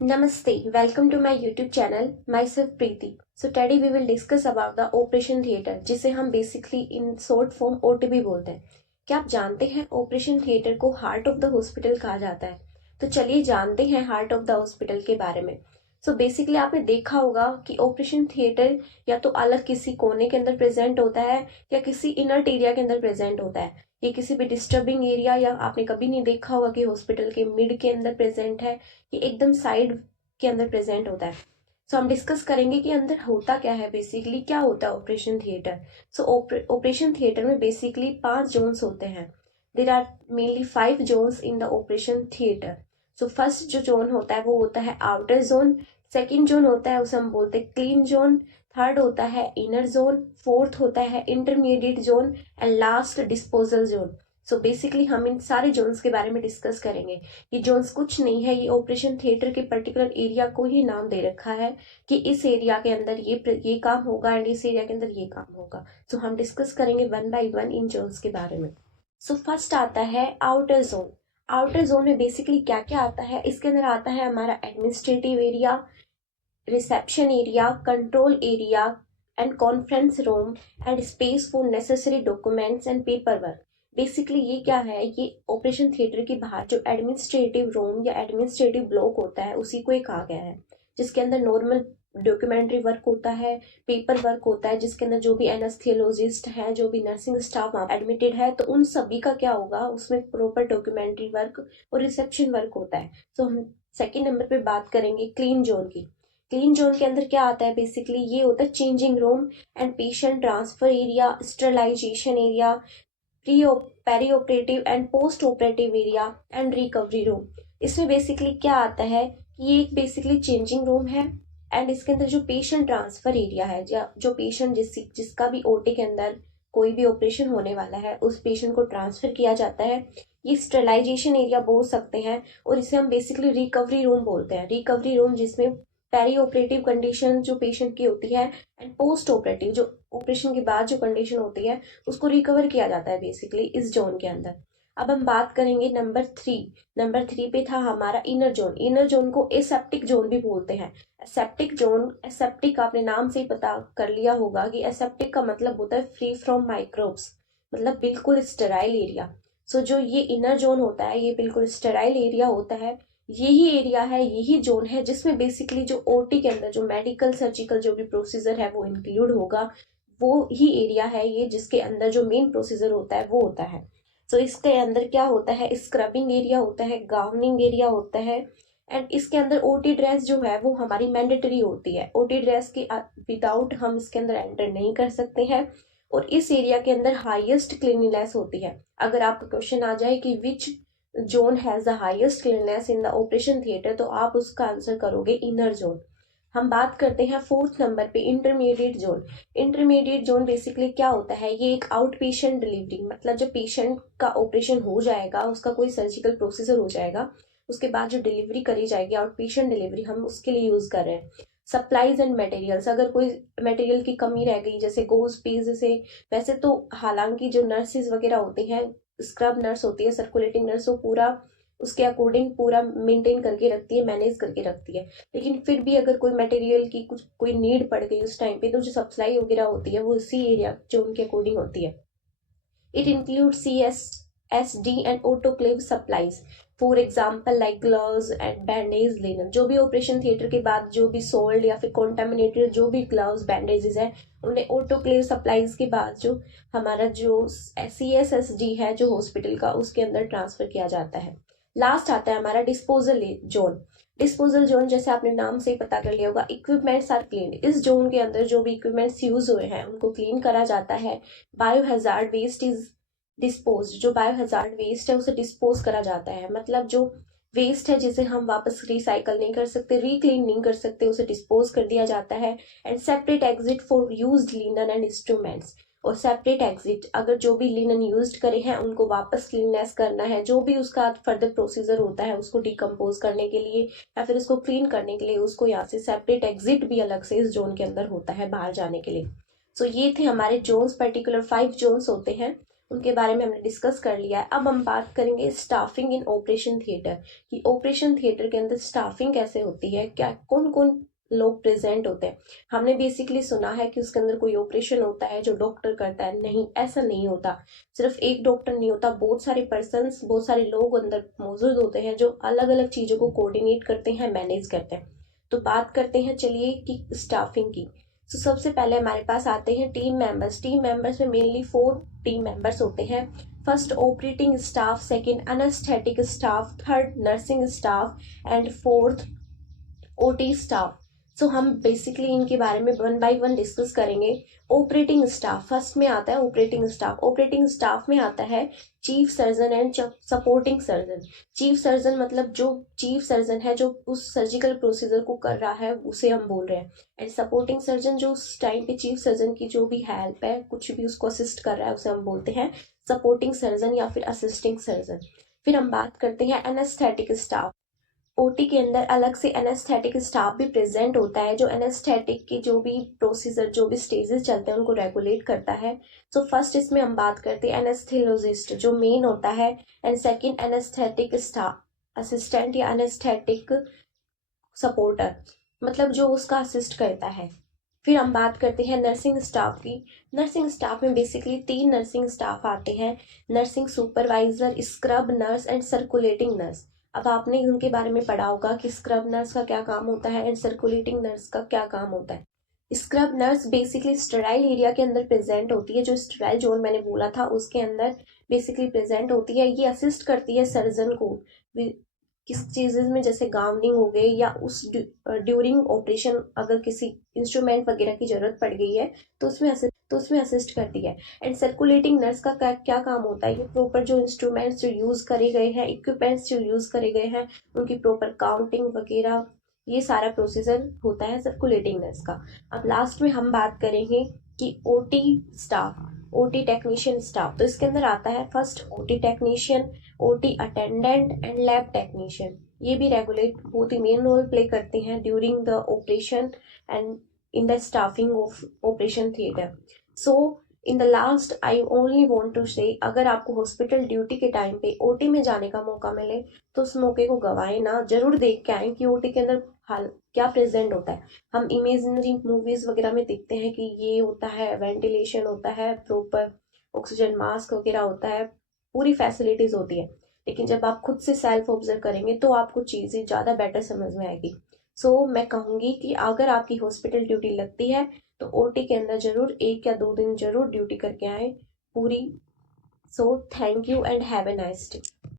Namaste, welcome to my YouTube channel, myself Preeti. So today we will discuss about the operation theater जिसे हम basically in short form OTB बोलते हैं। क्या आप जानते हैं ऑपरेशन थिएटर को हार्ट ऑफ द हॉस्पिटल कहा जाता है? तो चलिए जानते हैं हार्ट ऑफ द हॉस्पिटल के बारे में। सो बेसिकली आपने देखा होगा कि ऑपरेशन थिएटर या तो अलग किसी कोने के अंदर प्रेजेंट होता है या किसी इनर्ट एरिया के अंदर प्रेजेंट होता है। ये किसी भी डिस्टर्बिंग एरिया या आपने कभी नहीं देखा होगा कि हॉस्पिटल के मिड के अंदर प्रेजेंट है, ये एकदम साइड के अंदर प्रेजेंट होता है। सो हम डिस्कस करेंगे कि अंदर होता क्या है, बेसिकली क्या होता है operation theatre. So operation theatre में बेसिकली 5 जोन्स होते हैं। There are mainly 5 zones in the operation theatre. So first जो जोन होता है वो होता है आउटर जोन। सेकेंड जोन होता है उसे हम बोलते हैं क्लीन जोन। थर्ड होता है इनर जोन। फोर्थ होता है intermediate zone and last disposal zone. So basically हम इन सारे जोन्स के बारे में डिस्कस करेंगे। ये जोन्स कुछ नहीं है, ये ऑपरेशन थिएटर के पर्टिकुलर एरिया को ही नाम दे रखा है कि इस एरिया के अंदर ये काम होगा एंड इस एरिया के अंदर ये काम होगा। सो हम डिस्कस करेंगे one by one in zones के बारे में। सो फर्स्ट आता है आउटर जोन। आउटर जोन में बेसिकली क्या क्या आता है, इसके अंदर आता है हमारा administrative area, reception area, control area and conference room and space for necessary documents and paper work. Basically ये क्या है, ये ऑपरेशन थिएटर के बाहर जो एडमिनिस्ट्रेटिव रूम या एडमिनिस्ट्रेटिव ब्लॉक होता है उसी को ये कहा गया है, जिसके अंदर नॉर्मल डॉक्यूमेंट्री वर्क होता है, पेपर वर्क होता है, जिसके अंदर जो भी एनेस्थेसियोलॉजिस्ट है, जो भी नर्सिंग स्टाफ एडमिटेड है, तो उन सभी का क्या होगा, उसमें प्रॉपर डॉक्यूमेंट्री वर्क और रिसेप्शन वर्क होता है। तो हम सेकेंड नंबर पे बात करेंगे क्लीन जोन की। क्लीन जोन के अंदर क्या आता है, बेसिकली ये होता है changing room and patient transfer area, sterilisation area, pre peri operative and post operative area and recovery room. इसमें बेसिकली क्या आता है कि ये एक बेसिकली चेंजिंग रूम है एंड इसके अंदर जो पेशेंट ट्रांसफर एरिया है, जो पेशेंट जिसका भी ओटी के अंदर कोई भी ऑपरेशन होने वाला है उस पेशेंट को ट्रांसफर किया जाता है, ये स्टरलाइजेशन एरिया बोल सकते हैं। और इसे हम बेसिकली रिकवरी रूम बोलते हैं। रिकवरी रूम जिसमें पेरी ऑपरेटिव कंडीशन जो पेशेंट की होती है एंड पोस्ट ऑपरेटिव जो ऑपरेशन के बाद जो कंडीशन होती है उसको रिकवर किया जाता है बेसिकली इस जोन के अंदर। अब हम बात करेंगे नंबर 3। नंबर 3 पे था हमारा इनर जोन। इनर जोन को एसेप्टिक जोन भी बोलते हैं। एसेप्टिक जोन, एसेप्टिक आपने नाम से ही पता कर लिया होगा कि एसेप्टिक का मतलब होता है फ्री फ्रॉम माइक्रोब्स, मतलब बिल्कुल स्टेराइल एरिया। सो जो ये इनर जोन होता है ये बिल्कुल स्टेराइल एरिया होता है। यही एरिया है, यही जोन है जिसमें बेसिकली जो ओटी के अंदर जो मेडिकल सर्जिकल जो भी प्रोसीजर है वो इंक्लूड होगा। वो ही एरिया है ये जिसके अंदर जो मेन प्रोसीजर होता है वो होता है। सो इसके अंदर क्या होता है, स्क्रबिंग एरिया होता है, गाउनिंग एरिया होता है एंड इसके अंदर ओटी ड्रेस जो है वो हमारी मैंडेटरी होती है। ओटी ड्रेस के विदाउट हम इसके अंदर एंटर नहीं कर सकते हैं। और इस एरिया के अंदर हाईएस्ट क्लीनलीनेस होती है। अगर आपका क्वेश्चन आ जाए कि which zone has the highest cleanliness in the operation theatre, तो आप उसका आंसर करोगे इनर जोन। हम बात करते हैं फोर्थ नंबर पे intermediate zone. Intermediate zone basically क्या होता है, ये एक आउट पेशेंट डिलीवरी, मतलब जब पेशेंट का ऑपरेशन हो जाएगा, उसका कोई सर्जिकल प्रोसीजर हो जाएगा, उसके बाद जो डिलीवरी करी जाएगी आउट पेशेंट डिलीवरी, हम उसके लिए यूज कर रहे हैं। सप्लाईज एंड मटेरियल्स, अगर कोई मटेरियल की कमी रह गई जैसे गोज पीस, जैसे वैसे तो हालांकि जो नर्सिस वगैरह होती हैं, स्क्रब नर्स होती है, सर्कुलेटिंग नर्स, वो पूरा उसके अकॉर्डिंग पूरा मेंटेन करके रखती है, मैनेज करके रखती है। लेकिन फिर भी अगर कोई मटेरियल की कुछ कोई नीड पड़ गई उस टाइम पे, तो जो सप्लाई वगैरह होती है वो इसी एरिया जोन के अकॉर्डिंग होती है। It include CSSD and autoclave supplies, for example like gloves and bandage, linen. जो भी ऑपरेशन थिएटर के बाद जो भी सोल्ड या फिर कॉन्टेमिनेटेड जो भी ग्लव्स बैंडेजेस है, उन्हें ऑटोक्लेव सप्लाईज के बाद जो हमारा जो CSSD है जो हॉस्पिटल का, उसके अंदर ट्रांसफर किया जाता है। लास्ट आता है हमारा डिस्पोजल जोन। डिस्पोजल जोन जैसे आपने नाम से ही पता कर लिया होगा, इक्विपमेंट्स आर क्लीन। इस जोन के अंदर जो भी इक्विपमेंट्स यूज हुए हैं उनको क्लीन करा जाता है। बायोहजार्ड वेस्ट इज डिस्पोज, जो बायोहजार्ड वेस्ट है उसे डिस्पोज करा जाता है, मतलब जो वेस्ट है जिसे हम वापस रिसाइकल नहीं कर सकते, रिक्लीन नहीं कर सकते, उसे डिस्पोज कर दिया जाता है। And separate exit for used linen and instruments. और सेपरेट एग्जिट, अगर जो भी लिनन यूज करे हैं उनको वापस क्लीननेस करना है, जो भी उसका फर्दर प्रोसीजर होता है उसको डिकम्पोज करने के लिए या फिर उसको क्लीन करने के लिए, उसको यहाँ से सेपरेट एग्जिट भी अलग से इस जोन के अंदर होता है बाहर जाने के लिए। सो ये थे हमारे जोन्स, पर्टिकुलर 5 जोन्स होते हैं। उनके बारे में हमने डिस्कस कर लिया है। अब हम बात करेंगे स्टाफिंग इन ऑपरेशन थिएटर, कि ऑपरेशन थिएटर के अंदर स्टाफिंग कैसे होती है, क्या कौन कौन लोग प्रेजेंट होते हैं। हमने बेसिकली सुना है कि उसके अंदर कोई ऑपरेशन होता है जो डॉक्टर करता है, नहीं, ऐसा नहीं होता। सिर्फ एक डॉक्टर नहीं होता, बहुत सारे पर्सन्स, बहुत सारे लोग अंदर मौजूद होते हैं जो अलग अलग चीज़ों को कोऑर्डिनेट करते हैं, मैनेज करते हैं। तो बात करते हैं चलिए कि स्टाफिंग की। तो सबसे पहले हमारे पास आते हैं टीम मेंबर्स। टीम मेंबर्स में मेनली 4 टीम मेंबर्स होते हैं। First operating staff, second anaesthetic staff, third nursing staff and fourth OT staff. So हम बेसिकली इनके बारे में वन बाय वन डिस्कस करेंगे। ऑपरेटिंग स्टाफ फर्स्ट में आता है। ऑपरेटिंग स्टाफ, ऑपरेटिंग स्टाफ में आता है chief surgeon and supporting surgeon. Chief surgeon मतलब जो चीफ सर्जन है जो उस सर्जिकल प्रोसीजर को कर रहा है उसे हम बोल रहे हैं, एंड सपोर्टिंग सर्जन जो उस टाइम पे चीफ सर्जन की जो भी हेल्प है, कुछ भी उसको असिस्ट कर रहा है, उसे हम बोलते हैं सपोर्टिंग सर्जन या फिर असिस्टिंग सर्जन। फिर हम बात करते हैं एनेस्थेटिक स्टाफ। ओटी के अंदर अलग से एनेस्थेटिक स्टाफ भी प्रेजेंट होता है जो एनेस्थेटिक की जो भी प्रोसीजर, जो भी स्टेजेस चलते हैं उनको रेगुलेट करता है। सो फर्स्ट इसमें हम बात करते हैं एनेस्थेलोजिस्ट जो मेन होता है, and second anaesthetic staff assistant या एनेस्थेटिक सपोर्टर, मतलब जो उसका असिस्ट करता है। फिर हम बात करते हैं नर्सिंग स्टाफ की। नर्सिंग स्टाफ में बेसिकली 3 नर्सिंग स्टाफ आते हैं, nursing supervisor, scrub nurse and circulating nurse. अब आपने उनके बारे में पढ़ा होगा कि स्क्रब नर्स का क्या काम होता है एंड सर्कुलेटिंग नर्स का क्या काम होता है। Scrub nurse basically sterile area के अंदर प्रेजेंट होती है, जो स्टेराइल जोन मैंने बोला था उसके अंदर बेसिकली प्रेजेंट होती है। ये असिस्ट करती है सर्जन को किस चीज़ें में, जैसे गाउनिंग हो गई या उस ड्यूरिंग ऑपरेशन अगर किसी इंस्ट्रूमेंट वगैरह की जरूरत पड़ गई है तो उसमें असिस्ट करती है। एंड सर्कुलेटिंग नर्स का क्या काम होता है, ये प्रॉपर जो इंस्ट्रूमेंट्स जो यूज़ करे गए हैं, इक्विपमेंट्स जो यूज़ करे गए हैं, उनकी प्रॉपर काउंटिंग वगैरह, ये सारा प्रोसीजर होता है सर्कुलेटिंग नर्स का। अब लास्ट में हम बात करेंगे कि OT staff, OT technician staff. तो इसके अंदर आता है first OT technician, OT attendant and lab technician. ये भी रेगुलेट बहुत ही मेन रोल प्ले करते हैं during the operation and in the staffing of operation theatre. So in the last I only want to say, अगर आपको hospital duty के time पे OT में जाने का मौका मिले तो उस मौके को गवाए ना, जरूर देख के आए कि ओटी के अंदर हाल क्या प्रेजेंट होता है। हम इमेजिनरी मूवीज वगैरह में देखते हैं कि ये होता है, वेंटिलेशन होता है, प्रॉपर ऑक्सीजन मास्क वगैरह होता है, पूरी फैसिलिटीज होती है, लेकिन जब आप खुद से सेल्फ ऑब्जर्व करेंगे तो आपको चीज़ें ज़्यादा बेटर समझ में आएगी। सो मैं कहूँगी कि अगर आपकी हॉस्पिटल ड्यूटी लगती है तो ओटी के अंदर जरूर 1 या 2 दिन जरूर ड्यूटी करके आए पूरी। So thank you and have a nice day.